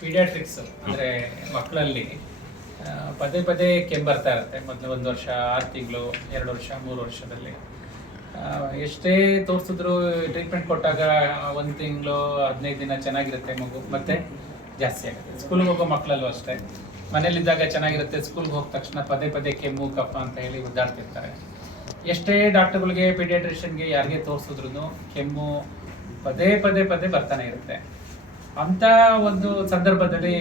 Paediatrics ಅಂದರೆ ಮಕ್ಕಳಲ್ಲಿ ಪದೇ ಪದೇ ಕೆಮ್ಮು ಬರ್ತಾ ಇರುತ್ತೆ. ಮೊದಲು ಒಂದು ವರ್ಷ, ಆರು ತಿಂಗಳು, ಎರಡು ವರ್ಷ, ಮೂರು ವರ್ಷದಲ್ಲಿ. ಎಷ್ಟೇ ತೋರಿಸಿದ್ರು ಟ್ರೀಟ್ಮೆಂಟ್ ಕೊಟ್ಟಾಗ ಒಂದು ತಿಂಗಳು, ಹದಿನೈದು ದಿನ ಚೆನ್ನಾಗಿರುತ್ತೆ ಮಗು. ಮತ್ತೆ ಜಾಸ್ತಿ ಆಗುತ್ತೆ. ಸ್ಕೂಲ್ಗೆ ಹೋಗೋ ಮಕ್ಕಳಲ್ಲೂ ಅಷ್ಟೇ. ಮನೇಲಿದ್ದಾಗ ಚೆನ್ನಾಗಿರುತ್ತೆ. ಸ್ಕೂಲ್ಗೆ ಹೋದ ತಕ್ಷಣ ಪದೇ ಪದೇ ಕೆಮ್ಮು, ಕಫ ಅಂತ ಹೇಳಿ ಉದ್ದಾಡ್ತಿರ್ತಾರೆ. ಎಷ್ಟೇ ಡಾಕ್ಟರ್ಗಳಿಗೆ ಪೀಡಿಯಾಟ್ರಿಷನ್ಗೆ ಯಾರಿಗೆ ತೋರಿಸಿದ್ರು ಕೆಮ್ಮು ಪದೇ ಪದೇ ಪದೇ ಬರ್ತಾನೆ ಇರುತ್ತೆ. ಅಂತ ಒಂದು ಸಂದರ್ಭದಲ್ಲಿ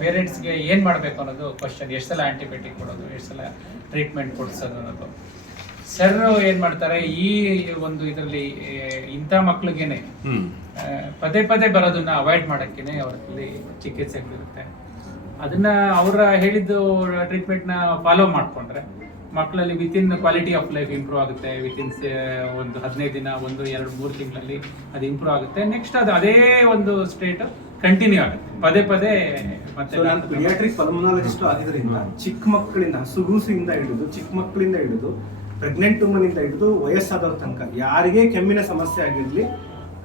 ಪೇರೆಂಟ್ಸ್ಗೆ ಏನು ಮಾಡಬೇಕು ಅನ್ನೋದು ಕ್ವಶನ್ ಎಷ್ಟು ಸಲ ಆಂಟಿಬಯೋಟಿಕ್ ಕೊಡೋದು ಎಷ್ಟು ಸಲ ಟ್ರೀಟ್ಮೆಂಟ್ ಕೊಡಿಸೋದು ಅನ್ನೋದು. ಸರ್ ಏನು ಮಾಡ್ತಾರೆ ಈ ಒಂದು ಇದರಲ್ಲಿ ಇಂಥ ಮಕ್ಳಿಗೇನೆ ಪದೇ ಪದೇ ಬರೋದನ್ನ ಅವಾಯ್ಡ್ ಮಾಡೋಕ್ಕೇನೆ ಅವರಲ್ಲಿ ಚಿಕಿತ್ಸೆಗಳಿರುತ್ತೆ. ಅದನ್ನ ಅವರ ಹೇಳಿದ್ದು ಟ್ರೀಟ್ಮೆಂಟ್ನ ಫಾಲೋ ಮಾಡಿಕೊಂಡ್ರೆ ಮಕ್ಕಳಲ್ಲಿ within quality of life improve ಆಗುತ್ತೆ. ವಿತಿನ್ ಒಂದು ಹದಿನೈದು ದಿನ ಒಂದು ಎರಡು ಮೂರು ತಿಂಗಳಲ್ಲಿ ಅದು ಇಂಪ್ರೂವ್ ಆಗುತ್ತೆ. ನೆಕ್ಸ್ಟ್ ಅದು ಅದೇ ಒಂದು ಸ್ಟೇಟ್ ಕಂಟಿನ್ಯೂ ಆಗುತ್ತೆ. ಪದೇ ಪದೇ ಮತ್ತೆ ನಾನು ಪಿಡಿಯಾಟ್ರಿಕ್ ಪಲ್ಮನಾಲಜಿಸ್ಟ್ ಆಗಿದ್ರಿಂದ ಚಿಕ್ಕ ಮಕ್ಕಳಿಂದ ಸುಗೂಸಿಂದ ಹಿಡಿದು ಚಿಕ್ಕ ಮಕ್ಕಳಿಂದ ಹಿಡಿದು ಪ್ರೆಗ್ನೆಂಟ್ ವುಮನಿಂದ ಹಿಡಿದು ವಯಸ್ಸಾದವ್ರ ತನಕ ಯಾರಿಗೆ ಕೆಮ್ಮಿನ ಸಮಸ್ಯೆ ಆಗಿರಲಿ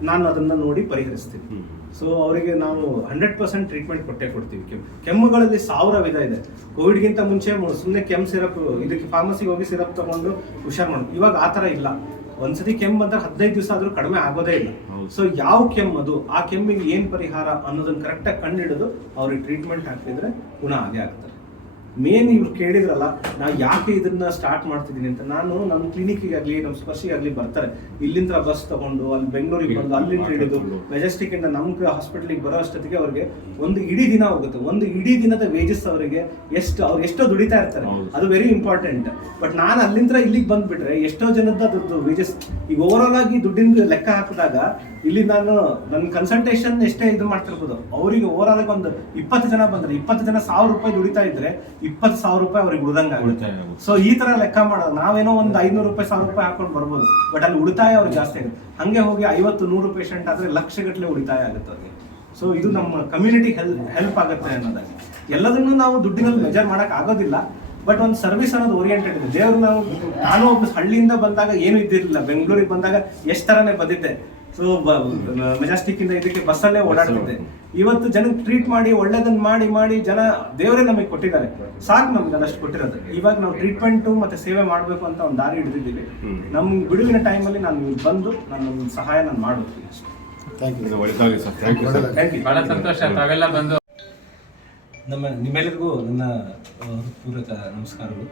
ನಾನು ಅದನ್ನ ನೋಡಿ ಪರಿಹರಿಸ್ತೀನಿ. ಸೊ ಅವರಿಗೆ ನಾವು ಹಂಡ್ರೆಡ್ ಪರ್ಸೆಂಟ್ ಟ್ರೀಟ್ಮೆಂಟ್ ಕೊಟ್ಟೆ ಕೊಡ್ತೀವಿ. ಕೆಮ್ಮು ಕೆಮ್ಮುಗಳಲ್ಲಿ ಸಾವಿರ ವಿಧ ಇದೆ. ಕೋವಿಡ್ಗಿಂತ ಮುಂಚೆ ಸುಮ್ಮನೆ ಕೆಮ್ಮು ಸಿರಪ್ ಇದಕ್ಕೆ ಫಾರ್ಮಸಿಗೆ ಹೋಗಿ ಸಿರಪ್ ತಗೊಂಡು ಹುಷಾರು ಮಾಡೋದು ಇವಾಗ ಆ ಥರ ಇಲ್ಲ. ಒಂದ್ಸತಿ ಕೆಮ್ಮು ಬಂದ್ರೆ ಹದಿನೈದು ದಿವಸ ಆದರೂ ಕಡಿಮೆ ಆಗೋದೇ ಇಲ್ಲ. ಸೊ ಯಾವ ಕೆಮ್ಮು ಅದು ಆ ಕೆಮ್ಮಿಗೆ ಏನು ಪರಿಹಾರ ಅನ್ನೋದನ್ನ ಕರೆಕ್ಟಾಗಿ ಕಂಡುಹಿಡಿದು ಅವ್ರಿಗೆ ಟ್ರೀಟ್ಮೆಂಟ್ ಹಾಕಿದ್ರೆ ಗುಣ ಆಗೇ ಆಗ್ತಾರೆ ಮೇನ್ ಇವ್ರು ಕೇಳಿದ್ರಲ್ಲ ನಾ ಯಾಕೆ ಇದನ್ನ ಸ್ಟಾರ್ಟ್ ಮಾಡ್ತಿದ್ದೀನಿ ಅಂತ? ನಾನು ನಮ್ಮ ಕ್ಲಿನಿಕ್ಗೆ ಆಗಲಿ ನಮ್ಮ ಸ್ಪರ್ಶಿಗಾಗ್ಲಿ ಬರ್ತಾರೆ. ಇಲ್ಲಿಂದ ಬಸ್ ತಗೊಂಡು ಅಲ್ಲಿ ಬೆಂಗಳೂರಿಗೆ ಬಂದು ಅಲ್ಲಿಂದ ಹಿಡಿದು ಮೆಜೆಸ್ಟಿಕ್ ಇಂದ ನಮ್ಮ ಹಾಸ್ಪಿಟಲ್ಗೆ ಬರೋ ಅಷ್ಟೊತ್ತಿಗೆ ಅವ್ರಿಗೆ ಒಂದು ಇಡೀ ದಿನ ಹೋಗುತ್ತೆ. ಒಂದು ಇಡೀ ದಿನದ ವೇಜಸ್ ಅವರಿಗೆ ಎಷ್ಟು ಅವ್ರು ಎಷ್ಟೋ ದುಡಿತಾ ಇರ್ತಾರೆ. ಅದು ವೆರಿ ಇಂಪಾರ್ಟೆಂಟ್ ಬಟ್ ನಾನು ಅಲ್ಲಿಂದ ಇಲ್ಲಿಗೆ ಬಂದ್ಬಿಟ್ರೆ ಎಷ್ಟೋ ಜನದ ದುಡ್ಡು ವೇಜಸ್ ಈಗ ಓವರ್ ಆಗಿ ದುಡ್ಡಿನ ಲೆಕ್ಕ ಹಾಕಿದಾಗ ಇಲ್ಲಿ ನಾನು ನನ್ನ ಕನ್ಸಲ್ಟೇಷನ್ ಎಷ್ಟೇ ಇದು ಮಾಡ್ತಿರ್ಬೋದು ಅವರಿಗೆ ಓವರ್ ಆಗಿ ಒಂದು ಇಪ್ಪತ್ತು ಜನ ಬಂದ್ರೆ ಇಪ್ಪತ್ತು ಜನ ಸಾವಿರ ರೂಪಾಯಿ ದುಡಿತಾ ಇದ್ರೆ ಇಪ್ಪತ್ತು ಸಾವಿರ ರೂಪಾಯಿ ಅವ್ರಿಗೆ ಉಳಿದಂಗ ಆಗುತ್ತೆ. ಸೊ ಈ ತರ ಲೆಕ್ಕ ಮಾಡೋದು. ನಾವೇನೋ ಒಂದು ಐನೂರು ರೂಪಾಯಿ ಸಾವಿರ ರೂಪಾಯಿ ಹಾಕೊಂಡು ಬರ್ಬೋದು. ಬಟ್ ಅಲ್ಲಿ ಉಳಿತಾಯ ಅವ್ರು ಜಾಸ್ತಿ ಆಗುತ್ತೆ. ಹಂಗೆ ಹೋಗಿ ಐವತ್ತು ನೂರು ಪೇಷಂಟ್ ಆದ್ರೆ ಲಕ್ಷಗಟ್ಟಲೆ ಉಳಿತಾಯ ಆಗುತ್ತೆ ಅವ್ರಿಗೆ. ಸೊ ಇದು ನಮ್ಮ ಕಮ್ಯುನಿಟಿ ಹೆಲ್ಪ್ ಹೆಲ್ಪ್ ಆಗುತ್ತೆ ಅನ್ನೋದಾಗಿ. ಎಲ್ಲದನ್ನು ನಾವು ದುಡ್ಡಿನಲ್ಲಿ ಮೆಜರ್ ಮಾಡಕ್ ಆಗೋದಿಲ್ಲ. ಬಟ್ ಒಂದು ಸರ್ವಿಸ್ ಅನ್ನೋದು ಓರಿಯೆಂಟೆಡ್ ಇದೆ. ದೇವ್ರು ನಾವು ನಾನು ಒಬ್ಬ ಹಳ್ಳಿಯಿಂದ ಬಂದಾಗ ಏನು ಇದ್ದಿರಲಿಲ್ಲ. ಬೆಂಗಳೂರಿಗೆ ಬಂದಾಗ ಎಷ್ಟು ಥರನೇ ಬಂದಿದ್ದೆ ಸೊ ಮೆಜೆಸ್ಟಿಕ್ ಇಂದ ಇದಕ್ಕೆ ಬಸ್ಸಲ್ಲೇ ಓಡಾಡ್ತಿದ್ದೆ. ಇವತ್ತು ಜನಕ್ಕೆ ಟ್ರೀಟ್ ಮಾಡಿ ಒಳ್ಳೇದನ್ನ ಮಾಡಿ ಮಾಡಿ ಜನ ದೇವರೇ ನಮಗೆ ಕೊಟ್ಟಿದ್ದಾರೆ. ಸಾಕು ನಮ್ಗೆ ಅದಷ್ಟು ಕೊಟ್ಟಿರೋದು. ಇವಾಗ ನಾವು ಟ್ರೀಟ್ಮೆಂಟ್ ಮತ್ತೆ ಸೇವೆ ಮಾಡಬೇಕು ಅಂತ ಒಂದು ದಾರಿ ಹಿಡಿದಿದ್ದೀವಿ. ನಮ್ಮ ನಮ್ ಬಿಡುವಿನ ಟೈಮಲ್ಲಿ ನಾನು ಬಂದು ನಾನು ಸಹಾಯ ನಾನು ಮಾಡ್ತೀನಿ ಅಷ್ಟೇ. ಇದು ಒಳ್ಳೆದಾಗಲಿ sir. Thank you sir thank you ಬಹಳ ಸಂತೋಷ ತಾವೆಲ್ಲ ಬಂದು ನಮ್ಮ ನಿಮ್ಮೆಲ್ಲರಿಗೂ ನನ್ನ ಪೂರ್ವಕ ಹೃತ್ಪೂರ್ವಕ ನಮಸ್ಕಾರಗಳು.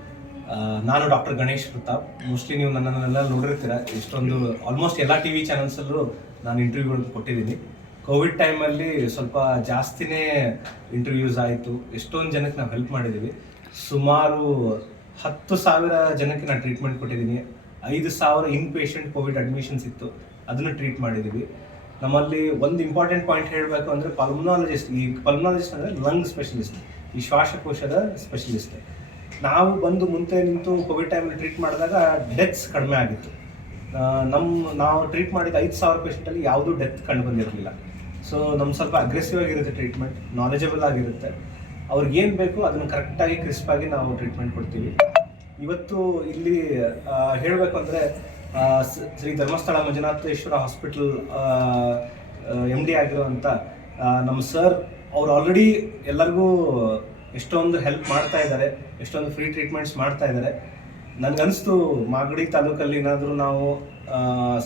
ನಾನು ಡಾಕ್ಟರ್ ಗಣೇಶ್ ಪ್ರತಾಪ್. ಮೋಸ್ಟ್ಲಿ ನೀವು ನನ್ನನ್ನೆಲ್ಲ ನೋಡಿರ್ತೀರ. ಎಷ್ಟೊಂದು ಆಲ್ಮೋಸ್ಟ್ ಎಲ್ಲ ಟಿ ವಿ ಚಾನಲ್ಸಲ್ಲೂ ನಾನು ಇಂಟರ್ವ್ಯೂಗಳು ಕೊಟ್ಟಿದ್ದೀನಿ. ಕೋವಿಡ್ ಟೈಮಲ್ಲಿ ಸ್ವಲ್ಪ ಜಾಸ್ತಿನೇ ಇಂಟರ್ವ್ಯೂಸ್ ಆಯಿತು. ಎಷ್ಟೊಂದು ಜನಕ್ಕೆ ನಾವು ಹೆಲ್ಪ್ ಮಾಡಿದ್ದೀವಿ ಸುಮಾರು ಹತ್ತು ಸಾವಿರ ಜನಕ್ಕೆ ನಾನು ಟ್ರೀಟ್ಮೆಂಟ್ ಕೊಟ್ಟಿದ್ದೀನಿ ಐದು ಸಾವಿರ ಇನ್ ಪೇಷಂಟ್ ಕೋವಿಡ್ ಅಡ್ಮಿಷನ್ಸ್ ಇತ್ತು. ಅದನ್ನು ಟ್ರೀಟ್ ಮಾಡಿದ್ದೀವಿ ನಮ್ಮಲ್ಲಿ ಒಂದು ಇಂಪಾರ್ಟೆಂಟ್ ಪಾಯಿಂಟ್ ಹೇಳಬೇಕು ಅಂದರೆ ಪಲ್ಮನಾಲಜಿಸ್ಟ್ ಈ ಪಲ್ಮನಾಲಜಿಸ್ಟ್ ಅಂದರೆ ಲಂಗ್ ಸ್ಪೆಷಲಿಸ್ಟ್ ಈ ಶ್ವಾಸಕೋಶದ ಸ್ಪೆಷಲಿಸ್ಟ್ ನಾವು ಬಂದು ಮುಂದೆ ನಿಂತು ಕೋವಿಡ್ ಟೈಮಲ್ಲಿ ಟ್ರೀಟ್ ಮಾಡಿದಾಗ ಡೆತ್ಸ್ ಕಡಿಮೆ ಆಗಿತ್ತು. ನಮ್ಮ ನಾವು ಟ್ರೀಟ್ ಮಾಡಿದ ಐದು ಸಾವಿರ ಪೇಷಂಟಲ್ಲಿ ಯಾವುದೂ ಡೆತ್ ಕಂಡು ಬಂದಿರಲಿಲ್ಲ. ಸೊ ನಮ್ಮ ಸ್ವಲ್ಪ ಅಗ್ರೆಸಿವ್ ಆಗಿರುತ್ತೆ ಟ್ರೀಟ್ಮೆಂಟ್ ನಾಲೆಜಬಲ್ ಆಗಿರುತ್ತೆ. ಅವ್ರಿಗೆ ಏನು ಬೇಕು ಅದನ್ನು ಕರೆಕ್ಟಾಗಿ ಕ್ರಿಸ್ಪಾಗಿ ನಾವು ಟ್ರೀಟ್ಮೆಂಟ್ ಕೊಡ್ತೀವಿ. ಇವತ್ತು ಇಲ್ಲಿ ಹೇಳಬೇಕು ಅಂದರೆ Shri Dharmasthala Manjunatheshwara hospital M D ಆಗಿರುವಂಥ ನಮ್ಮ ಸರ್ ಅವ್ರು ಆಲ್ರೆಡಿ ಎಲ್ಲರಿಗೂ ಎಷ್ಟೊಂದು ಹೆಲ್ಪ್ ಮಾಡ್ತಾ ಇದ್ದಾರೆ, ಎಷ್ಟೊಂದು ಫ್ರೀ ಟ್ರೀಟ್ಮೆಂಟ್ಸ್ ಮಾಡ್ತಾ ಇದ್ದಾರೆ. ನನಗನ್ನಿಸ್ತು ಮಾಗಡಿ ತಾಲೂಕಲ್ಲಿ ಏನಾದರೂ ನಾವು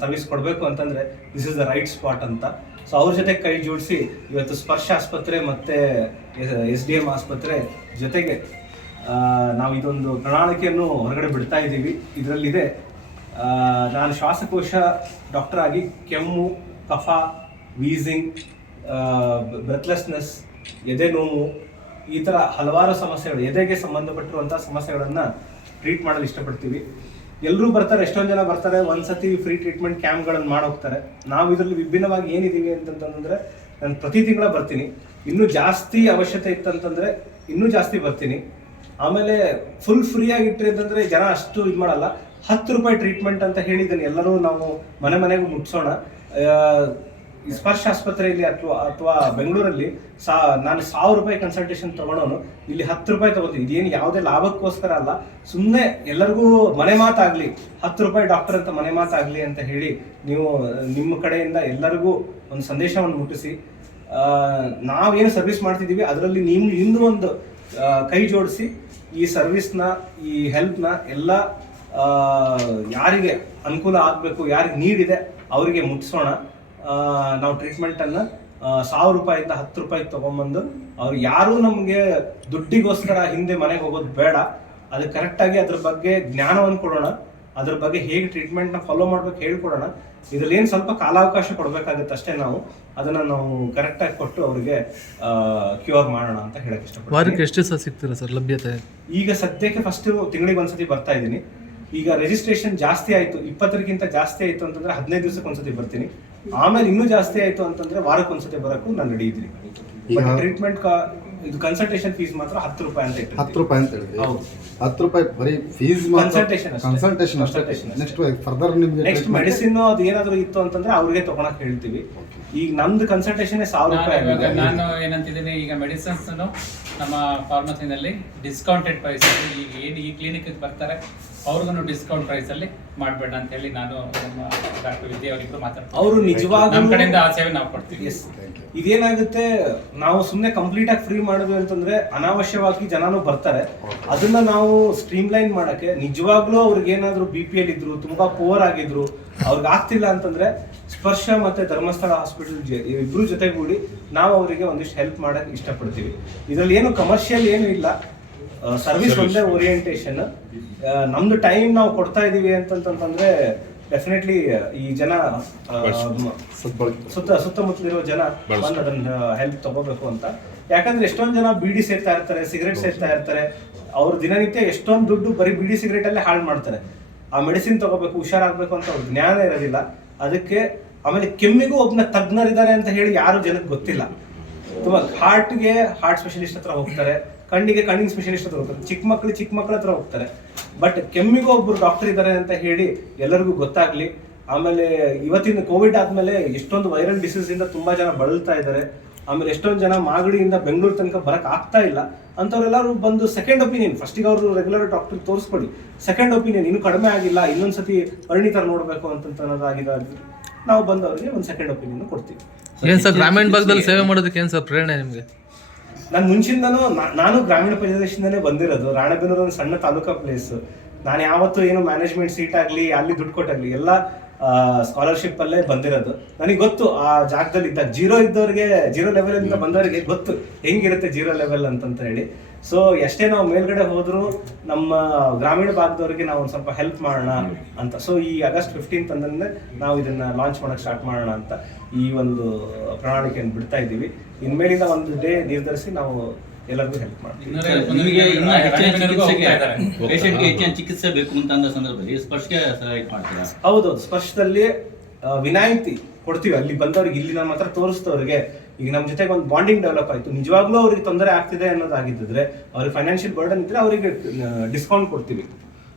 ಸರ್ವಿಸ್ ಕೊಡಬೇಕು ಅಂತಂದರೆ this is the right spot ಅಂತ. ಸೊ ಅವ್ರ ಜೊತೆ ಕೈ ಜೋಡಿಸಿ, ಇವತ್ತು ಸ್ಪರ್ಶ ಆಸ್ಪತ್ರೆ ಮತ್ತು, ಎಸ್ ಡಿ ಎಂ ಆಸ್ಪತ್ರೆ ಜೊತೆಗೆ ನಾವು ಇದೊಂದು ಪ್ರಣಾಳಿಕೆಯನ್ನು ಹೊರಗಡೆ ಬಿಡ್ತಾ ಇದ್ದೀವಿ. ಇದರಲ್ಲಿದೆ ನಾನು ಶ್ವಾಸಕೋಶ ಡಾಕ್ಟರ್ ಆಗಿ ಕೆಮ್ಮು, ಕಫ ವೀಸಿಂಗ್ ಬ್ರೆತ್ಲೆಸ್ನೆಸ್ ಎದೆ ನೋವು ಈ ಥರ ಹಲವಾರು ಸಮಸ್ಯೆಗಳು, ಎದೆಗೆ ಸಂಬಂಧಪಟ್ಟಿರುವಂಥ ಸಮಸ್ಯೆಗಳನ್ನು ಟ್ರೀಟ್ ಮಾಡಲು ಇಷ್ಟಪಡ್ತೀವಿ. ಎಲ್ಲರೂ ಬರ್ತಾರೆ, ಎಷ್ಟೊಂದು ಜನ ಬರ್ತಾರೆ, ಒಂದ್ಸತಿ ಫ್ರೀ ಟ್ರೀಟ್ಮೆಂಟ್ ಕ್ಯಾಂಪ್ಗಳನ್ನು ಮಾಡೋಗ್ತಾರೆ ನಾವು ಇದರಲ್ಲಿ ವಿಭಿನ್ನವಾಗಿ ಏನಿದ್ದೀವಿ ಅಂತಂತಂದರೆ, ನಾನು ಪ್ರತಿ ತಿಂಗಳ ಬರ್ತೀನಿ. ಇನ್ನೂ ಜಾಸ್ತಿ ಅವಶ್ಯಕತೆ ಇತ್ತಂತಂದ್ರೆ, ಇನ್ನೂ ಜಾಸ್ತಿ ಬರ್ತೀನಿ. ಆಮೇಲೆ ಫುಲ್ ಫ್ರೀ ಆಗಿಟ್ರಿ ಅಂತಂದ್ರೆ ಜನ ಅಷ್ಟು ಇದು ಮಾಡಲ್ಲ. ಹತ್ತು ರೂಪಾಯಿ ಟ್ರೀಟ್ಮೆಂಟ್ ಅಂತ ಹೇಳಿದ್ದೀನಿ ಎಲ್ಲರೂ ನಾವು ಮನೆ ಮನೆಗೂ ಮುಟ್ಸೋಣ. ಸ್ಪರ್ಶ ಆಸ್ಪತ್ರೆಯಲ್ಲಿ ಅಥವಾ ಅಥವಾ ಬೆಂಗಳೂರಲ್ಲಿ ಸಾ, ನಾನು ಸಾವಿರ ರೂಪಾಯಿ ಕನ್ಸಲ್ಟೇಷನ್ ತಗೊಳೋನು ಇಲ್ಲಿ ಹತ್ತು ರೂಪಾಯಿ ತಗೋತೀನಿ ಇದೇನು ಯಾವುದೇ ಲಾಭಕ್ಕೋಸ್ಕರ ಅಲ್ಲ ಸುಮ್ಮನೆ ಎಲ್ಲರಿಗೂ ಮನೆ ಮಾತಾಗಲಿ, ಹತ್ತು ರೂಪಾಯಿ ಡಾಕ್ಟರ್ ಅಂತ ಮನೆ ಮಾತಾಗಲಿ ಅಂತ ಹೇಳಿ ನೀವು, ನಿಮ್ಮ ಕಡೆಯಿಂದ ಎಲ್ಲರಿಗೂ ಒಂದು ಸಂದೇಶವನ್ನು ಮುಟ್ಟಿಸಿ ನಾವೇನು ಸರ್ವಿಸ್ ಮಾಡ್ತಿದ್ದೀವಿ, ಅದರಲ್ಲಿ ನೀವು ಇನ್ನೂ ಒಂದು ಕೈ ಜೋಡಿಸಿ, ಈ ಸರ್ವಿಸ್ನ ಈ ಹೆಲ್ಪ್ನ ಎಲ್ಲ ಯಾರಿಗೆ ಅನುಕೂಲ ಆಗಬೇಕು, ಯಾರಿಗೆ ನೀಡಿದೆ, ಅವರಿಗೆ ಮುಟ್ಟಿಸೋಣ. ನಾವು ಟ್ರೀಟ್ಮೆಂಟನ್ನು ಸಾವಿರ ರೂಪಾಯಿಂದ ಹತ್ತು ರೂಪಾಯಿಗೆ ತೊಗೊಂಬಂದು ಅವ್ರು ಯಾರೂ ನಮಗೆ ದುಡ್ಡಿಗೋಸ್ಕರ ಹಿಂದೆ ಮನೆಗೆ ಹೋಗೋದು ಬೇಡ. ಅದು ಕರೆಕ್ಟಾಗಿ ಅದ್ರ ಬಗ್ಗೆ ಜ್ಞಾನವನ್ನು ಕೊಡೋಣ. ಅದ್ರ ಬಗ್ಗೆ ಹೇಗೆ ಟ್ರೀಟ್ಮೆಂಟ್ನ ಫಾಲೋ ಮಾಡ್ಬೇಕು ಹೇಳ್ಕೊಡೋಣ ಇದ್ರಲ್ಲಿ ಏನು ಸ್ವಲ್ಪ ಕಾಲಾವಕಾಶ ಕೊಡಬೇಕಾಗುತ್ತೆ ಅಷ್ಟೇ ನಾವು. ಅದನ್ನ ನಾವು ಕರೆಕ್ಟಾಗಿ ಕೊಟ್ಟು ಅವರಿಗೆ ಕ್ಯೂರ್ ಮಾಡೋಣ ಅಂತ ಹೇಳಕ್ ಇಷ್ಟಪಡ್ತೀನಿ. ವಾರಕ್ಕೆ ಎಷ್ಟು ಸಹ ಸಿಗ್ತೀರಾ ಸರ್ ಲಭ್ಯತೆ? ಈಗ ಸದ್ಯಕ್ಕೆ ಫಸ್ಟ್ ತಿಂಗಳಿಗೆ ಒಂದ್ಸತಿ ಬರ್ತಾ ಇದ್ದೀನಿ. ಈಗ ರಿಜಿಸ್ಟ್ರೇಷನ್ ಜಾಸ್ತಿ ಆಯ್ತು ಇಪ್ಪತ್ತರಿಗಿಂತ ಜಾಸ್ತಿ ಆಯ್ತು ಅಂತಂದ್ರೆ ಹದಿನೈದು ದಿವಸಕ್ಕೆ ಒಂದ್ಸತಿ ಬರ್ತೀನಿ. ಆಮೇಲೆ ಇನ್ನೂ ಜಾಸ್ತಿ ಆಯ್ತು ಅಂತಂದ್ರೆ ವಾರಕ್ಕೆ ಒಂದ್ಸತಿ ಬರಕ್ಕೂ ನಾನು ರೆಡಿ ಇದ್ದೀನಿ ಟ್ರೀಟ್ಮೆಂಟ್ ಇದು ಕನ್ಸಲ್ಟೇಷನ್ ಫೀಸ್ ಮಾತ್ರ ಹತ್ತು ರೂಪಾಯಿ ಅಂತ. ಹತ್ತು ರೂಪಾಯಿ ಅಂತ ಹೇಳಿದ್ರಿ ಹೌದು. ಹತ್ತು ರೂಪಾಯಿ ಬರೀ ಫೀಸ್ Consultation ಅಷ್ಟೇ. ಕನ್ಸಲ್ಟೇಷನ್ ಅಷ್ಟೇ Consultation ಅಷ್ಟೇ. ನೆಕ್ಸ್ಟ್ ಫರ್ದರ್ ನಿಮ್ಗೆ ನೆಕ್ಸ್ಟ್ ಮೆಡಿಸಿನ್ ಅದು ಏನಾದ್ರು ಇತ್ತು ಅಂತಂದ್ರೆ ಅವ್ರಿಗೆ ತಗೊಳಕ್ ಹೇಳ್ತೀವಿ ಈಗ ನಮ್ದು ಕನ್ಸಲ್ಟೇಷನ್ ಸಾವಿರ ನಾನು ರೂಪಾಯಿ ಇವಾಗ ಆಗಿದೆ. ನಾನು ಏನಂತಿದ್ದೀನಿ ಈಗ ಮೆಡಿಸಿನ್ಸ್ ನಮ್ಮ ಫಾರ್ಮಸಿನಲ್ಲಿ ಡಿಸ್ಕೌಂಟೆಡ್ ಪ್ರೈಸ್ ಈಗ ಏನು ಈ ಕ್ಲಿನಿಕ್ ಬರ್ತಾರೆ ಅವ್ರಿಗೂ ಡಿಸ್ಕೌಂಟ್ ಪ್ರೈಸ್ ಅಲ್ಲಿ ಮಾಡಬೇಡ ಅಂತ ಹೇಳಿ ನಾನು ನಮ್ಮ ಡಾಕ್ಟರ್ ವಿದ್ಯಾ ಅವರಿಬ್ರು ಮಾತಾಡ್ತೀನಿ ಅವರು ನಿಜವಾಗ್ಲೂ ನಮ್ಮ ಕಡೆಯಿಂದ ಆ ಸೇವೆ ನಾವು ಕೊಡ್ತೀವಿ Yes. ಇದೇನಾಗುತ್ತೆ ನಾವು ಸುಮ್ಮನೆ ಕಂಪ್ಲೀಟ್ ಆಗಿ ಫ್ರೀ ಮಾಡಿದ್ವಿ ಅಂತಂದ್ರೆ ಅನಾವಶ್ಯವಾಗಿ ಜನನು ಬರ್ತಾರೆ ಅದನ್ನ ನಾವು ಸ್ಟ್ರೀಮ್ ಲೈನ್ ಮಾಡಕ್ಕೆ ನಿಜವಾಗ್ಲೂ ಅವ್ರಿಗೆ ಏನಾದ್ರು ಬಿ ಪಿ ಎಲ್ ಇದ್ರು ತುಂಬಾ ಪೋರ್ ಆಗಿದ್ರು ಅವ್ರಿಗೆ ಆಗ್ತಿಲ್ಲ ಅಂತಂದ್ರೆ ಸ್ಪರ್ಶ ಮತ್ತೆ ಧರ್ಮಸ್ಥಳ ಹಾಸ್ಪಿಟಲ್ ಇಬ್ರು ಜೊತೆಗೂಡಿ ನಾವು ಅವರಿಗೆ ಒಂದಿಷ್ಟು ಹೆಲ್ಪ್ ಮಾಡಕ್ ಇಷ್ಟಪಡ್ತೀವಿ. ಇದ್ರಲ್ಲಿ ಏನು ಕಮರ್ಷಿಯಲ್ ಏನು ಇಲ್ಲ. ಸರ್ವಿಸ್ ಒಂದೇ ಓರಿಯೆಂಟೇಷನ್ ನಮ್ದು ಟೈಮ್ ನಾವು ಕೊಡ್ತಾ ಇದೀವಿ ಅಂತಂತಂದ್ರೆ ಡೆಫಿನೆಟ್ಲಿ ಈ ಜನ ಆ, ಸುತ್ತ ಸುತ್ತಮುತ್ತಲಿರೋ ಜನ ಬಂದು ಅದನ್ನ ಹೆಲ್ಪ್ ತಗೋಬೇಕು ಅಂತ. ಯಾಕಂದ್ರೆ ಎಷ್ಟೊಂದ್ ಜನ ಬಿಡಿ ಸೇರ್ತಾ ಇರ್ತಾರೆ ಸಿಗರೇಟ್ ಸೇರ್ತಾ ಇರ್ತಾರೆ. ಅವ್ರ ದಿನನಿತ್ಯ ಎಷ್ಟೊಂದು ದುಡ್ಡು ಬರೀ ಬಿಡಿ ಸಿಗರೇಟ್ ಅಲ್ಲೇ ಹಾಳು ಮಾಡ್ತಾರೆ. ಆ ಮೆಡಿಸಿನ್ ತಗೋಬೇಕು ಹುಷಾರಾಗಬೇಕು ಅಂತ ಅವ್ರ ಜ್ಞಾನ ಇರೋದಿಲ್ಲ. ಅದಕ್ಕೆ ಆಮೇಲೆ ಕೆಮ್ಮಿಗೂ ಒಬ್ಬನ ತಜ್ಞರಿದ್ದಾರೆ ಅಂತ ಹೇಳಿ ಯಾರು ಜನಕ್ಕೆ ಗೊತ್ತಿಲ್ಲ. ತುಂಬಾ ಹಾರ್ಟ್ಗೆ ಹಾರ್ಟ್ ಸ್ಪೆಷಲಿಸ್ಟ್ ಹತ್ರ ಹೋಗ್ತಾರೆ. ಕಣ್ಣಿಗೆ ಕಣ್ಣಿನ ಸ್ಪೆಷಲಿಸ್ಟ್ ಹತ್ರ ಹೋಗ್ತಾರೆ. ಚಿಕ್ಕ ಮಕ್ಕಳು ಚಿಕ್ಕ ಮಕ್ಕಳ ಹತ್ರ ಹೋಗ್ತಾರೆ. ಬಟ್ ಕೆಮ್ಮಿಗೂ ಒಬ್ಬರು ಡಾಕ್ಟರ್ ಇದ್ದಾರೆ ಅಂತ ಹೇಳಿ ಎಲ್ಲರಿಗೂ ಗೊತ್ತಾಗ್ಲಿ. ಆಮೇಲೆ ಇವತ್ತಿನ ಕೋವಿಡ್ ಆದ್ಮೇಲೆ ಎಷ್ಟೊಂದು ವೈರಲ್ ಡಿಸೀಸ್ ಇಂದ ತುಂಬಾ ಜನ ಬಳಲ್ತಾ ಇದ್ದಾರೆ ಆಮೇಲೆ ಎಷ್ಟೊಂದು ಜನ ಮಾಗಡಿಯಿಂದ ಬೆಂಗಳೂರು ತನಕ ಬರಕ್ ಆಗ್ತಾ ಇಲ್ಲ. ಅಂತವ್ರೆಲ್ಲರೂ ಬಂದು ಸೆಕೆಂಡ್ ಒಪಿನಿಯನ್ ಫಸ್ಟಿಗೆ ಅವರು ರೆಗ್ಯುಲರ್ ಡಾಕ್ಟರ್ ತೋರಿಸ್ಕೊಡಿ ಸೆಕೆಂಡ್ ಒಪಿನಿಯನ್ ಇನ್ನೂ ಕಡಿಮೆ ಆಗಿಲ್ಲ ಇನ್ನೊಂದ್ಸತಿ ಪರಿಣಿತರ ನೋಡ್ಬೇಕು ಅಂತಂತಾಗಿದೆ ನಾವು ಬಂದವರಿಗೆ ಒಂದು ಸೆಕೆಂಡ್ ಒಪಿನಿಯನ್ ಕೊಡ್ತೀವಿ. ಏನ್ ಸರ್ ಗ್ರಾಮೀಣ ಭಾಗದಲ್ಲಿ ಸೇವೆ ಮಾಡೋದಕ್ಕೆ ಏನ್ ಸರ್ ಪ್ರೇರಣೆ ನಿಮ್ಗೆ? ನಾನು ಮುಂಚಿಂದನೂ ನಾನು ಗ್ರಾಮೀಣ ಪ್ರದೇಶದಿಂದಲೇ ಬಂದಿರೋದು, ರಾಣೆಬೆನ್ನೂರು ಒಂದು ಸಣ್ಣ ತಾಲೂಕಾ ಪ್ಲೇಸ್ ನಾನು ಯಾವತ್ತೂ ಏನು ಮ್ಯಾನೇಜ್ಮೆಂಟ್ ಸೀಟ್ ಆಗಲಿ, ಅಲ್ಲಿ ದುಡ್ಡು ಕೊಟ್ಟಾಗಲಿ ಎಲ್ಲ ಸ್ಕಾಲರ್ಶಿಪ್ ಅಲ್ಲೇ ಬಂದಿರೋದು. ನನಗೆ ಗೊತ್ತು, ಆ ಜಾಗದಲ್ಲಿ ಇದ್ದಾಗ ಜೀರೋ ಇದ್ದವ್ರಿಗೆ, ಜೀರೋ ಲೆವೆಲ್ ಇಂದ ಬಂದವರಿಗೆ ಗೊತ್ತು, ಹೆಂಗಿರುತ್ತೆ ಜೀರೋ ಲೆವೆಲ್ ಅಂತಂತ ಹೇಳಿ. ಸೊ ಎಷ್ಟೇ ನಾವು ಮೇಲ್ಗಡೆ ಹೋದ್ರು, ನಮ್ಮ ಗ್ರಾಮೀಣ ಭಾಗದವರಿಗೆ ನಾವು ಒಂದು ಸ್ವಲ್ಪ ಹೆಲ್ಪ್ ಮಾಡೋಣ ಅಂತ. ಸೊ ಈ ಆಗಸ್ಟ್ ಫಿಫ್ಟೀನ್ತ್ ಅಂದ್ರೆ ನಾವು ಇದನ್ನ ಲಾಂಚ್ ಮಾಡಕ್ ಸ್ಟಾರ್ಟ್ ಮಾಡೋಣ ಅಂತ ಈ ಒಂದು ಪ್ರಣಾಳಿಕೆಯನ್ನು ಬಿಡ್ತಾ ಇದ್ದೀವಿ. ಇನ್ಮೇಲಿಂದ ಒಂದು ಡೇ ನಿರ್ಧರಿಸಿ ನಾವು ಎಲ್ಲರಿಗೂ ಹೆಲ್ಪ್ ಮಾಡ್ತೀವಿ. ನಿಮಗೆ ಇನ್ನ ಹೆಚ್ಚಿನ ರಾಣಿಬೆನ್ನೂರಿಗೂ ಹೋಗ್ತಾ ಚಿಕಿತ್ಸೆಗೆ ಇದ್ದಾರೆ. ಪೇಷಂಟ್ಗೆ ಹೆಚ್ಚಿನ ಚಿಕಿತ್ಸೆ ಬೇಕು ಅಂತ ಅಂದ ಸಂದರ್ಭದಲ್ಲಿ ಸ್ಪರ್ಶಕ್ಕೆ ಸಹಾಯ ಮಾಡ್ತೀರಾ? ಹೌದು ಸ್ಪರ್ಶದಲ್ಲಿ ವಿನಾಯಿತಿ ಕೊಡ್ತೀವಿ. ಅಲ್ಲಿ ಬಂದವ್ರಿಗೆ ಇಲ್ಲಿ ನಮ್ಮ ಹತ್ರ ತೋರಿಸಿದವ್ರಿಗೆ ಈಗ ನಮ್ಮ ಜೊತೆಗೆ ಒಂದು ಬಾಂಡಿಂಗ್ ಡೆವಲಪ್ ಆಯ್ತು. ನಿಜವಾಗ್ಲೂ ಅವ್ರಿಗೆ ತೊಂದರೆ ಆಗ್ತಿದೆ ಅನ್ನೋದಾಗಿದ್ದರೆ ಅವ್ರಿಗೆ ಫೈನಾನ್ಷಿಯಲ್ ಬರ್ಡನ್ ಇದ್ರೆ ಅವರಿಗೆ ಡಿಸ್ಕೌಂಟ್ ಕೊಡ್ತೀವಿ.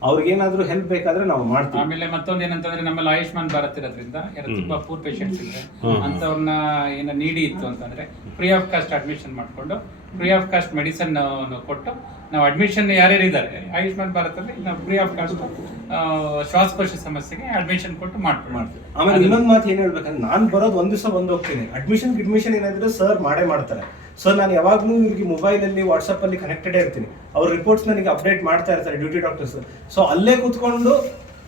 ಅವ್ರಿಗೆ ಏನಾದ್ರೂ ಹೆಲ್ಪ್ ಬೇಕಾದ್ರೆ ನಾವು ಮಾಡ್ತೀವಿ. ಆಮೇಲೆ ಮತ್ತೊಂದು ಏನಂತಂದ್ರೆ ನಮ್ಮಲ್ಲಿ ಆಯುಷ್ಮಾನ್ ಭಾರತ್ ಇರೋದ್ರಿಂದ ಯಾರು ತುಂಬಾ ಪೂರ್ ಪೇಷಂಟ್ಸ್ ಇದ್ರೆ ಅಂತವ್ರನ್ನ ಏನ ನೀಡಿ ಇತ್ತು ಅಂತಂದ್ರೆ ಫ್ರೀ ಆಫ್ ಕಾಸ್ಟ್ ಅಡ್ಮಿಷನ್ ಮಾಡ್ಕೊಂಡು ಫ್ರೀ ಆಫ್ ಕಾಸ್ಟ್ ಮೆಡಿಸನ್ ಕೊಟ್ಟು ನಾವು ಅಡ್ಮಿಷನ್ ಯಾರ್ಯಾರು ಇದ್ದಾರೆ ಆಯುಷ್ಮಾನ್ ಭಾರತಲ್ಲಿ ನಾವು ಫ್ರೀ ಆಫ್ ಕಾಸ್ಟ್ ಶ್ವಾಸಕೋಶ ಸಮಸ್ಯೆಗೆ ಅಡ್ಮಿಷನ್ ಕೊಟ್ಟು ಮಾಡ್ತೀವಿ. ಮಾಡ್ತೀವಿ. ಆಮೇಲೆ ಇನ್ನೊಂದು ಮಾತು ಏನ್ ಹೇಳ್ಬೇಕಂದ್ರೆ ನಾನು ಬರೋದು ಒಂದ್ ದಿವಸ ಬಂದು ಹೋಗ್ತೀನಿ. ಅಡ್ಮಿಷನ್ ಅಡ್ಮಿಷನ್ ಏನಾದ್ರೆ ಸರ್ ಮಾಡೇ ಮಾಡ್ತಾರೆ. ಸರ್ ನಾನು ಯಾವಾಗ್ಲೂ ಇವ್ರಿಗೆ ಮೊಬೈಲ್ ಅಲ್ಲಿ ವಾಟ್ಸ್ಆಪ್ ಅಲ್ಲಿ ಕನೆಕ್ಟೆಡ್ ಇರ್ತೀನಿ. ಅವ್ರ ರಿಪೋರ್ಟ್ಸ್ ನನಗೆ ಅಪ್ಡೇಟ್ ಮಾಡ್ತಾ ಇರ್ತಾರೆ ಡ್ಯೂಟಿ ಡಾಕ್ಟರ್ಸ್ ಸೊ ಅಲ್ಲೇ ಕೂತ್ಕೊಂಡು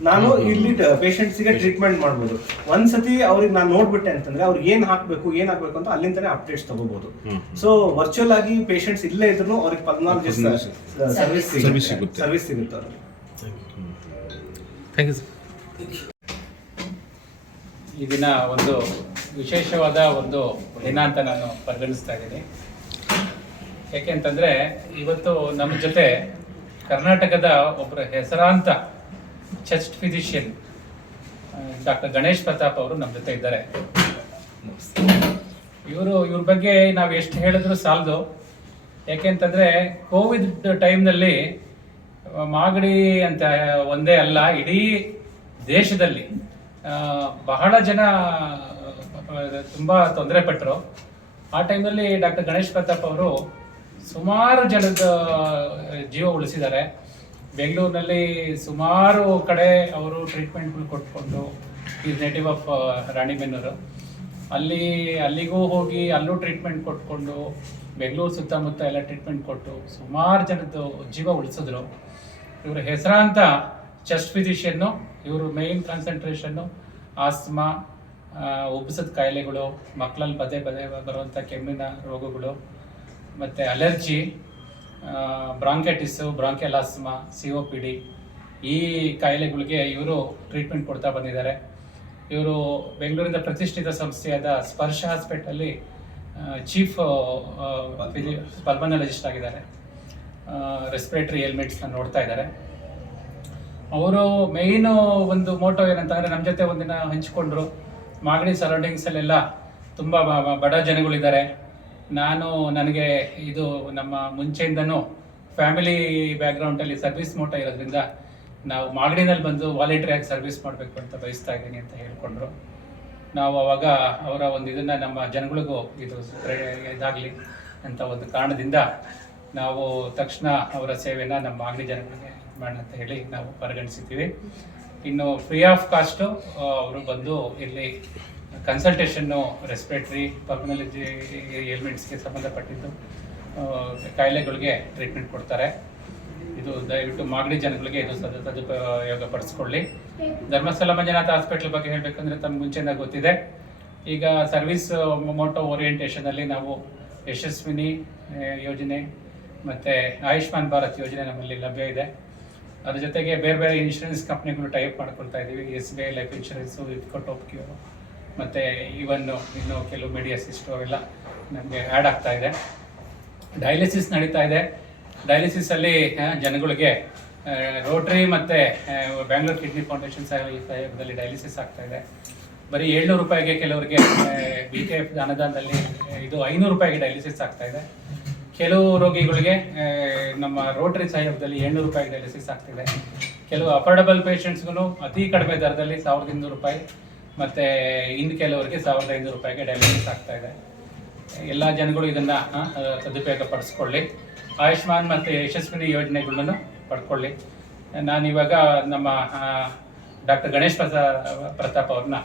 ನಾನು ಇಲ್ಲಿ ಪೇಷಂಟ್ಸ್ಗೆ ಟ್ರೀಟ್ಮೆಂಟ್ ಮಾಡ್ಬೋದು. ಒಂದ್ಸತಿ ಅವ್ರಿಗೆ ನಾನು ನೋಡ್ಬಿಟ್ಟೆ ಅಂತಂದ್ರೆ ಅವ್ರಿಗೆ ಏನ್ ಹಾಕ್ಬೇಕು ಏನ್ ಹಾಕ್ಬೇಕು ಅಂತ ಅಲ್ಲಿಂದನೇ ಅಪ್ಡೇಟ್ಸ್ ತಗೋಬಹುದು ಸೊ ವರ್ಚುವಲ್ ಆಗಿ ಪೇಷಂಟ್ಸ್ ಇಲ್ಲೇ ಇದ್ರು ಅವ್ರಿಗೆ ಪದ್ನಾಲ್ಕು ದಿವಸ ಸರ್ವಿಸ್ ಸಿಗುತ್ತೆ. ಸರ್ವಿಸ್ ಸಿಗುತ್ತೆ ಅವ್ರಿಗೆ ಥ್ಯಾಂಕ್ ಯು ಸರ್ ಈ ದಿನ ಒಂದು ವಿಶೇಷವಾದ ಒಂದು ದಿನ ಅಂತ ನಾನು ಪರಿಗಣಿಸ್ತಾ ಇದ್ದೀನಿ. ಯಾಕೆಂತಂದ್ರೆ ಇವತ್ತು ನಮ್ಮ ಜೊತೆ ಕರ್ನಾಟಕದ ಒಬ್ಬರ ಹೆಸರಾಂತ chest physician doctor Ganesh Pratap ಅವರು ನಮ್ಮ ಜೊತೆ ಇದ್ದಾರೆ. ಇವರು ಇವ್ರ ಬಗ್ಗೆ ನಾವು ಎಷ್ಟು ಹೇಳಿದ್ರು ಸಾಲದು. ಯಾಕೆಂತಂದ್ರೆ ಕೋವಿಡ್ ಟೈಮ್ನಲ್ಲಿ ಮಾಗಡಿ ಅಂತ ಒಂದೇ ಅಲ್ಲ, ಇಡೀ ದೇಶದಲ್ಲಿ ಬಹಳ ಜನ ತುಂಬಾ ತೊಂದರೆ ಪಟ್ಟರು ಆ ಟೈಮಲ್ಲಿ ಡಾಕ್ಟರ್ ಗಣೇಶ್ ಪ್ರತಾಪ್ ಅವರು ಸುಮಾರು ಜನದ ಜೀವ ಉಳಿಸಿದ್ದಾರೆ. ಬೆಂಗಳೂರಿನಲ್ಲಿ ಸುಮಾರು ಕಡೆ ಅವರು ಟ್ರೀಟ್ಮೆಂಟ್ಗಳು ಕೊಟ್ಕೊಂಡು ಈಸ್ ನೇಟಿವ್ ಆಫ್ ರಾಣಿಬೆನ್ನೂರು. ಅಲ್ಲಿ, ಅಲ್ಲಿಗೂ ಹೋಗಿ ಅಲ್ಲೂ ಟ್ರೀಟ್ಮೆಂಟ್ ಕೊಟ್ಕೊಂಡು, ಬೆಂಗಳೂರು ಸುತ್ತಮುತ್ತ ಎಲ್ಲ ಟ್ರೀಟ್ಮೆಂಟ್ ಕೊಟ್ಟು ಸುಮಾರು ಜನದ್ದು ಜೀವ ಉಳಿಸಿದ್ರು. ಇವರು ಹೆಸರಾಂತ ಚೆಸ್ಟ್ ಫಿಸಿಷಿಯನ್ನು ಇವರು ಮೇನ್ ಕಾನ್ಸಂಟ್ರೇಷನ್ನು ಆಸ್ಮಾ ಉಬ್ಬಸದ ಕಾಯಿಲೆಗಳು ಮಕ್ಕಳಲ್ಲಿ ಪದೇ ಪದೇ ಬರುವಂಥ ಕೆಮ್ಮಿನ ರೋಗಗಳು ಮತ್ತು allergy bronchitis bronchial asthma C O P D ಈ ಕಾಯಿಲೆಗಳಿಗೆ ಇವರು ಟ್ರೀಟ್ಮೆಂಟ್ ಕೊಡ್ತಾ ಬಂದಿದ್ದಾರೆ. ಇವರು ಬೆಂಗಳೂರಿನ ಪ್ರತಿಷ್ಠಿತ ಸಂಸ್ಥೆಯಾದ ಸ್ಪರ್ಶ ಹಾಸ್ಪಿಟಲ್ಲಿ ಚೀಫ್ ಪಲ್ಮನಾಲಜಿಸ್ಟ್. ಆಗಿದ್ದಾರೆ. ರೆಸ್ಪಿರೇಟರಿ ಎಲ್ಮೆಂಟ್ಸ್ನ ನೋಡ್ತಾ ಇದ್ದಾರೆ. ಅವರು ಮೇಯ್ನು ಒಂದು ಮೋಟೋ ಏನಂತಂದರೆ ನಮ್ಮ ಜೊತೆ ಒಂದಿನ ಹಂಚಿಕೊಂಡ್ರು. ಮಾಗಡಿ ಸರೌಂಡಿಂಗ್ಸಲ್ಲೆಲ್ಲ ತುಂಬ ಬಡ ಜನಗಳಿದ್ದಾರೆ. ನಾನು ನನಗೆ ಇದು ನಮ್ಮ ಮುಂಚೆಯಿಂದನೂ ಫ್ಯಾಮಿಲಿ ಬ್ಯಾಕ್ಗ್ರೌಂಡಲ್ಲಿ ಸರ್ವಿಸ್ ಮೋಟೋ ಇರೋದ್ರಿಂದ ನಾವು ಮಾಗಡಿನಲ್ಲಿ ಬಂದು ವಾಲಂಟ್ರಿಯಾಗಿ ಸರ್ವಿಸ್ ಮಾಡಬೇಕು ಅಂತ ಬಯಸ್ತಾ ಇದ್ದೀನಿ ಅಂತ ಹೇಳ್ಕೊಂಡ್ರು. ನಾವು ಅವಾಗ ಅವರ ಒಂದು ಇದನ್ನು ನಮ್ಮ ಜನಗಳಿಗೂ ಇದು ಇದಾಗಲಿ ಅಂತ ಒಂದು ಕಾರಣದಿಂದ ನಾವು ತಕ್ಷಣ ಅವರ ಸೇವೆನ ನಮ್ಮ ಮಾಗಡಿ ಜನಗಳಿಗೆ ಮಾಡೋಣ ಅಂತ ಹೇಳಿ ನಾವು ಪರಿಗಣಿಸಿದ್ದೀವಿ. ಇನ್ನು ಫ್ರೀ ಆಫ್ ಕಾಸ್ಟು ಅವರು ಬಂದು ಇಲ್ಲಿ ಕನ್ಸಲ್ಟೇಷನ್ನು ರೆಸ್ಪಿರೇಟ್ರಿ ಪರ್ಮನಾಲಜಿ ಏಲ್ಮೆಂಟ್ಸ್ಗೆ ಸಂಬಂಧಪಟ್ಟಿದ್ದು ಕಾಯಿಲೆಗಳಿಗೆ ಟ್ರೀಟ್ಮೆಂಟ್ ಕೊಡ್ತಾರೆ. ಇದು ದಯವಿಟ್ಟು ಮಾಗಡಿ ಜನಗಳಿಗೆ ಇದು ಸದ, ಸದುಪಯೋಗ ಪಡಿಸ್ಕೊಳ್ಳಿ. ಧರ್ಮಸ್ಥಳ ಮಂಜುನಾಥ ಹಾಸ್ಪಿಟ್ಲ್ ಬಗ್ಗೆ ಹೇಳಬೇಕಂದ್ರೆ ತಮ್ಗೆ ಮುಂಚೆಯಿಂದ ಗೊತ್ತಿದೆ. ಈಗ ಸರ್ವಿಸ್ ಮೊಮೋಟೋ ಓರಿಯೆಂಟೇಷನಲ್ಲಿ ನಾವು ಯಶಸ್ವಿನಿ ಯೋಜನೆ ಮತ್ತು ಆಯುಷ್ಮಾನ್ ಭಾರತ್ ಯೋಜನೆ ನಮ್ಮಲ್ಲಿ ಲಭ್ಯ ಇದೆ. ಅದ್ರ ಜೊತೆಗೆ ಬೇರೆ ಬೇರೆ ಇನ್ಶೂರೆನ್ಸ್ ಕಂಪ್ನಿಗಳು ಟೈಪ್ ಮಾಡ್ಕೊಳ್ತಾ ಇದ್ದೀವಿ. S B I life insurance ಇದ್ಕೋ ಟೋಪ್ಕ್ಯೂ ಮತ್ತು ಇವನ್ನು ಇನ್ನು ಕೆಲವು ಮೆಡಿಯಸಿಸ್ಟು ಅವೆಲ್ಲ ನಮಗೆ ಆ್ಯಡ್ ಆಗ್ತಾ ಇದೆ. ಡಯಾಲಿಸಿಸ್ ನಡೀತಾ ಇದೆ. ಡಯಾಲಿಸಿಸಲ್ಲಿ ಜನಗಳಿಗೆ ರೋಟ್ರಿ ಮತ್ತು ಬ್ಯಾಂಗ್ಳೂರ್ ಕಿಡ್ನಿ ಫೌಂಡೇಶನ್ ಸಹಯೋಗದಲ್ಲಿ ಡಯಾಲಿಸಿಸ್ ಆಗ್ತಾ ಇದೆ. ಬರೀ ಏಳ್ನೂರು ರೂಪಾಯಿಗೆ ಕೆಲವರಿಗೆ ಬಿ ಕೆ ಎಫ್ ಅನುದಾನದಲ್ಲಿ ಇದು ಐನೂರು ರೂಪಾಯಿಗೆ ಡಯಾಲಿಸಿಸ್ ಆಗ್ತಾ ಇದೆ. ಕೆಲವು ರೋಗಿಗಳಿಗೆ ನಮ್ಮ ರೋಟರಿ ಸಹಯೋಗದಲ್ಲಿ ಏಳ್ನೂರು ರೂಪಾಯಿ ಡಯಾಲಿಸಿಸ್ ಆಗ್ತಿದೆ ಕೆಲವು ಅಫೋರ್ಡಬಲ್ ಪೇಷಂಟ್ಸ್ಗೂ ಅತಿ ಕಡಿಮೆ ದರದಲ್ಲಿ ಸಾವಿರದ ಇನ್ನೂರು ರೂಪಾಯಿ, ಮತ್ತು ಇನ್ನು ಕೆಲವರಿಗೆ ಸಾವಿರದ ಐನೂರು ರೂಪಾಯಿಗೆ ಡಯಾಲಿಸಿಸ್ ಆಗ್ತಾ ಇದೆ ಎಲ್ಲ ಜನಗಳು ಇದನ್ನು ಸದುಪಯೋಗ ಪಡಿಸ್ಕೊಳ್ಳಿ ಆಯುಷ್ಮಾನ್ ಮತ್ತು ಯಶಸ್ವಿನಿ ಯೋಜನೆಗಳನ್ನು ಪಡ್ಕೊಳ್ಳಿ. ನಾನು ಇವಾಗ ನಮ್ಮ ಡಾಕ್ಟರ್ ಗಣೇಶ್ ಪ್ರಸಾ ಪ್ರತಾಪ್ ಅವ್ರನ್ನ